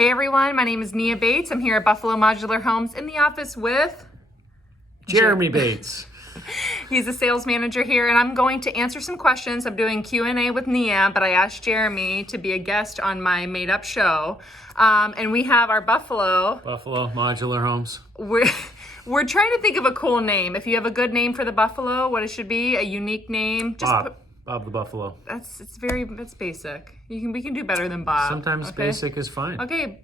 Hey everyone, my name is Nia Bates. I'm here at Buffalo Modular Homes in the office with Jeremy Bates. He's a sales manager here, and I'm going to answer some questions. I'm doing Q&A with Nia, but I asked Jeremy to be a guest on my made-up show. And we have our Buffalo Modular Homes. We're trying to think of a cool name. If you have a good name for the Buffalo, what it should be, a unique name. Bob the Buffalo. That's basic. We can do better than Bob. Sometimes okay? basic is fine. Okay.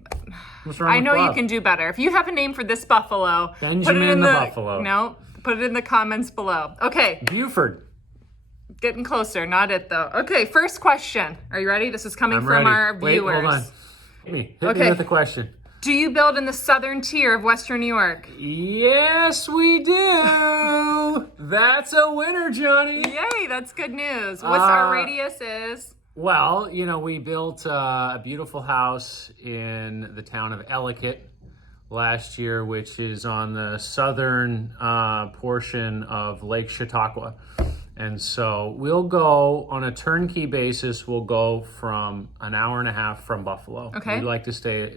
What's wrong I with know Bob? you can do better. If you have a name for this Buffalo, Benjamin put it in the Buffalo. No, put it in the comments below. Okay. Buford. Getting closer. Not it though. Okay, first question. Are you ready? This is coming from ready. our Wait, viewers. hold on. Hit me with the question. Do you build in the southern tier of Western New York? Yes, we do. That's a winner, Johnny. Yay, that's good news. What's our radius is? Well, we built a beautiful house in the town of Ellicott last year, which is on the southern portion of Lake Chautauqua. And so we'll go on a turnkey basis. We'll go from an hour and a half from Buffalo. Okay. We'd like to stay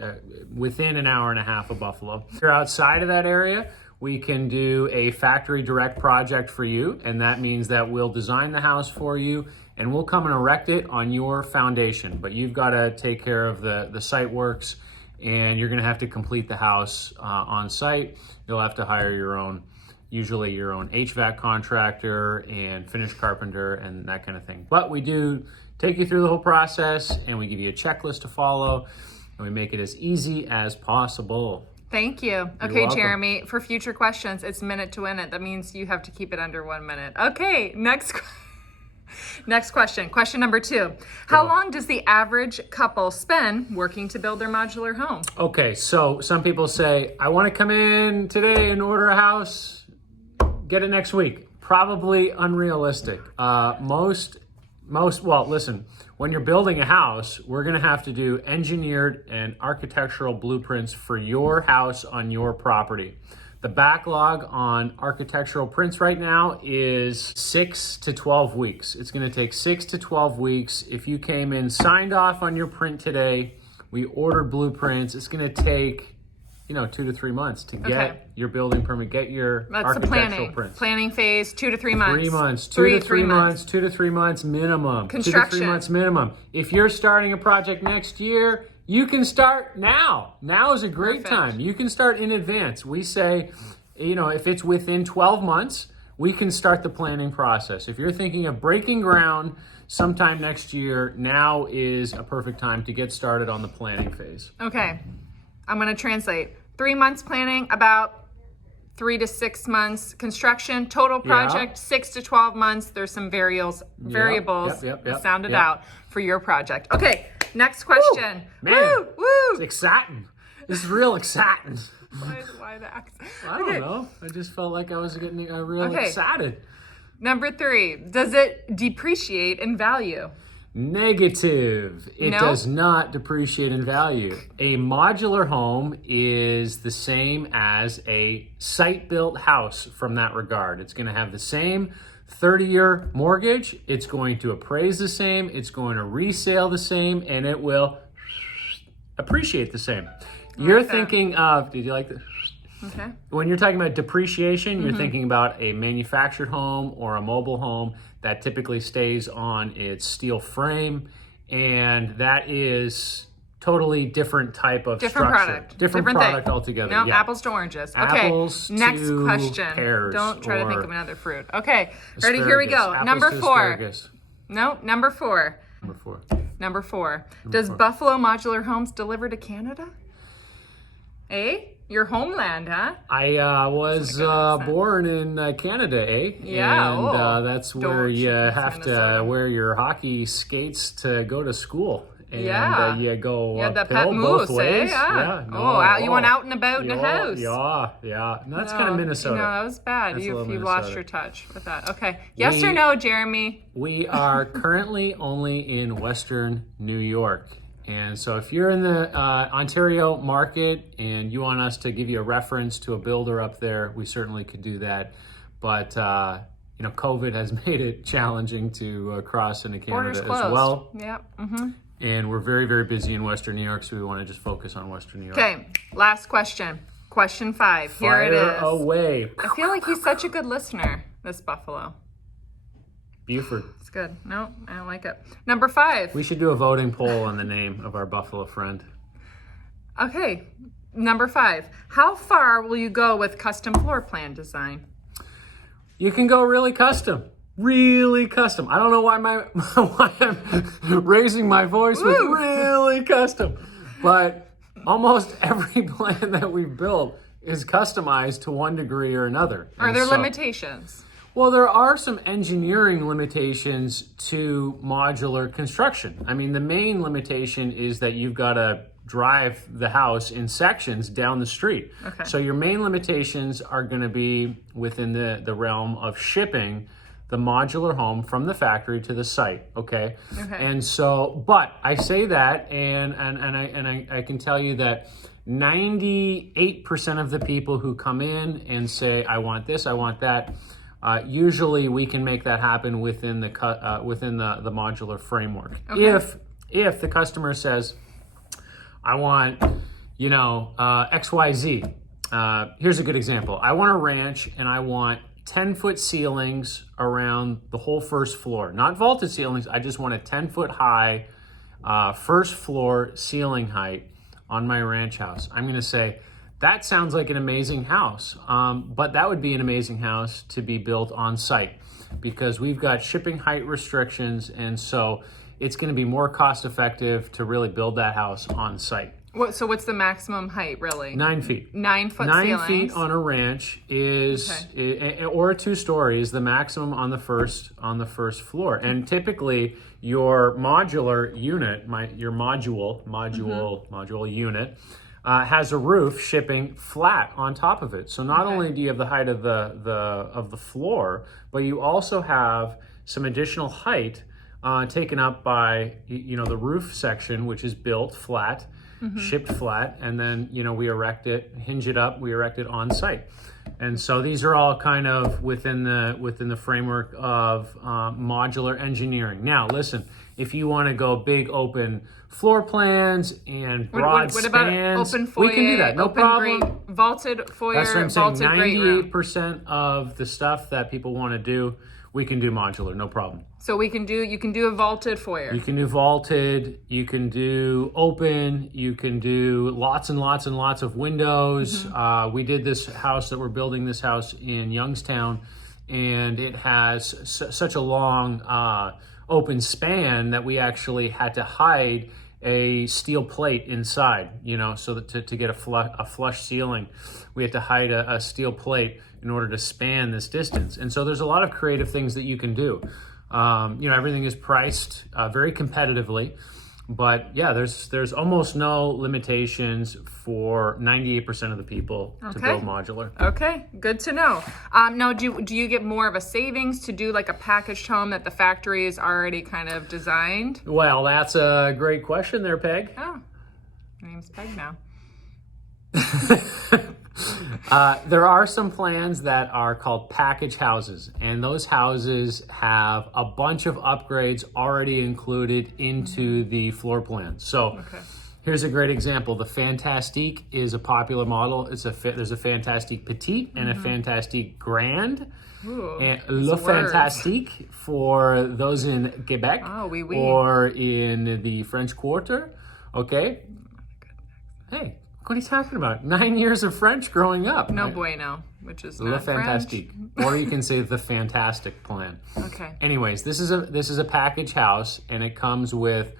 within an hour and a half of Buffalo. If you're outside of that area, we can do a factory direct project for you. And that means that we'll design the house for you and we'll come and erect it on your foundation. But you've got to take care of the site works, and you're going to have to complete the house on site. You'll have to hire usually your own HVAC contractor and finish carpenter and that kind of thing. But we do take you through the whole process, and we give you a checklist to follow, and we make it as easy as possible. Thank you. Okay, Jeremy, for future questions, it's minute to win it. That means you have to keep it under 1 minute. Okay, next question. Question number 2. How long does the average couple spend working to build their modular home? Okay, so some people say, I want to come in today and order a house, get it next week. Probably unrealistic. Well, listen, when you're building a house, we're going to have to do engineered and architectural blueprints for your house on your property. The backlog on architectural prints right now is 6 to 12 weeks. It's going to take 6 to 12 weeks. If you came in, signed off on your print today, we ordered blueprints, it's going to take 2 to 3 months to get your building permit, get your architectural prints. Planning phase, 2 to 3 months. 3 months, 2 to 3 months, 2 to 3 months minimum. Construction. 2 to 3 months minimum. If you're starting a project next year, you can start now. Now is a great time. You can start in advance. We say, if it's within 12 months, we can start the planning process. If you're thinking of breaking ground sometime next year, now is a perfect time to get started on the planning phase. Okay, I'm going to translate. 3 months planning, about 3 to 6 months construction. Total project, 6 to 12 months. There's some variables sounded out for your project. Okay, next question. Woo, man, woo! It's exciting. This is real exciting. Why the accent? I don't know. I just felt like I was getting real excited. Number 3, does it depreciate in value? Negative. It does not depreciate in value. A modular home is the same as a site-built house from that regard. It's going to have the same 30-year mortgage. It's going to appraise the same. It's going to resale the same, and it will appreciate the same. You're thinking of, did you like this? Okay. When you're talking about depreciation, you're thinking about a manufactured home or a mobile home that typically stays on its steel frame, and that is totally different type of structure. Different product altogether. No, apples to oranges. Okay, apples next to question. Pears. Don't try to think of another fruit. Okay, asparagus. ready? Here we go. Apples Number to 4. Asparagus. No, number 4. Number 4. Does Buffalo Modular Homes deliver to Canada? Your homeland, huh? I was born in Canada, Yeah. And that's where you have to wear your hockey skates to go to school. And you go uphill both ways. You went out and about in the house. Yeah. And that's kind of Minnesota. No, that was bad. You've lost your touch with that. Okay. Yes or no, Jeremy? We are currently only in Western New York. And so if you're in the Ontario market and you want us to give you a reference to a builder up there, we certainly could do that. But COVID has made it challenging to cross into Canada as well. Yep. And we're very, very busy in Western New York, so we want to just focus on Western New York. Okay, last question. Question 5. Here it is. Fire away. I feel like he's such a good listener, this Buffalo. Buford. It's good. No, I don't like it. Number 5. We should do a voting poll on the name of our Buffalo friend. Okay, number 5. How far will you go with custom floor plan design? You can go really custom. Really custom. I don't know why why I'm raising my voice with really custom, but almost every plan that we've built is customized to one degree or another. Are there limitations? Well, there are some engineering limitations to modular construction. I mean, the main limitation is that you've got to drive the house in sections down the street. Okay. So your main limitations are going to be within the realm of shipping the modular home from the factory to the site, okay? And so, but I say that, and I can tell you that 98% of the people who come in and say, I want this, I want that, usually we can make that happen within the modular framework. Okay. If the customer says, I want, XYZ. Here's a good example. I want a ranch and I want 10-foot ceilings around the whole first floor. Not vaulted ceilings, I just want a 10-foot high first floor ceiling height on my ranch house. I'm gonna say, that sounds like an amazing house, but that would be an amazing house to be built on site because we've got shipping height restrictions, and so it's gonna be more cost effective to really build that house on site. So what's the maximum height, really? 9 feet. 9 foot 9 ceilings. feet on a ranch is, or a 2-story is the maximum on the first floor. And typically, your modular unit, your module unit, has a roof shipping flat on top of it. So not only do you have the height of the floor, but you also have some additional height taken up by the roof section, which is built flat. Shipped flat, and then we erect it, hinge it up, we erect it on site. And so these are all kind of within the framework of modular engineering. Now listen, if you want to go big open floor plans and broad what spans, about open foyer, we can do that, no problem. Vaulted foyer, that's what I'm saying. vaulted great room. 98% of the stuff that people want to do, we can do modular, no problem. So you can do a vaulted foyer. You can do vaulted, you can do open, you can do lots and lots and lots of windows. We did this house we're building this house in Youngstown, and it has such a long open span that we actually had to hide a steel plate inside, so that to get a flush ceiling, we had to hide a steel plate in order to span this distance. And so there's a lot of creative things that you can do. Everything is priced very competitively, but yeah, there's almost no limitations for 98% of the people to build modular. Okay, good to know. Now, do you get more of a savings to do like a packaged home that the factory is already kind of designed? Well, that's a great question there, Peg. Oh, my name's Peg now. There are some plans that are called package houses, and those houses have a bunch of upgrades already included into the floor plan. So here's a great example. The Fantastique is a popular model. There's a Fantastique Petite and a Fantastique Grand. Ooh, and Le Fantastique for those in Quebec or in the French Quarter. Okay. Hey. What are you talking about? 9 years of French growing up. No bueno, which is not Le Fantastique. Or you can say the Fantastic plan. Okay. Anyways, this is a package house, and it comes with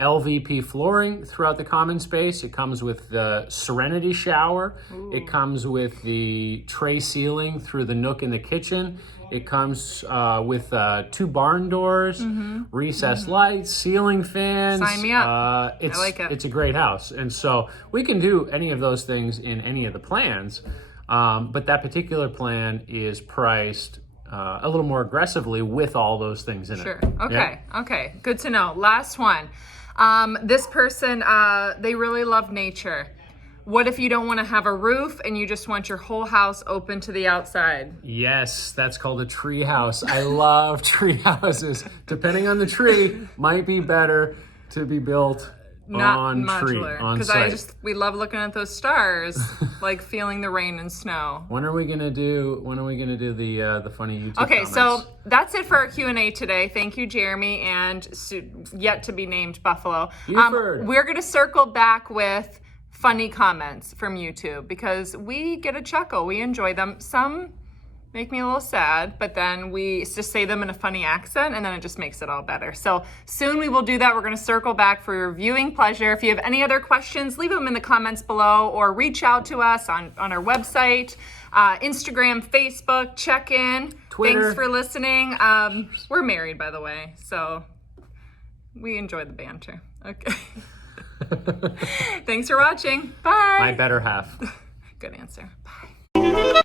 LVP flooring throughout the common space. It comes with the Serenity shower. Ooh. It comes with the tray ceiling through the nook in the kitchen. It comes with 2 barn doors, recessed lights, ceiling fans. Sign me up. I like it. It's a great house. And so we can do any of those things in any of the plans. But that particular plan is priced a little more aggressively with all those things in it. Sure. Okay. Yeah? Okay. Good to know. Last one. This person, they really love nature. What if you don't want to have a roof and you just want your whole house open to the outside? Yes, that's called a tree house. I love tree houses. Depending on the tree, might be better to be built Not on tree, modular. on Because site. we love looking at those stars, like feeling the rain and snow. When are we gonna do the funny YouTube Okay, comments? so that's it for our Q&A today. Thank you, Jeremy, and yet to be named Buffalo. Buford. We're gonna circle back with funny comments from YouTube because we get a chuckle. We enjoy them. Some make me a little sad, but then we just say them in a funny accent and then it just makes it all better. So soon we will do that. We're going to circle back for your viewing pleasure. If you have any other questions, leave them in the comments below or reach out to us on our website, Instagram, Facebook, check in. Twitter. Thanks for listening. We're married, by the way, so we enjoy the banter. Okay. Thanks for watching. Bye. My better half. Good answer. Bye.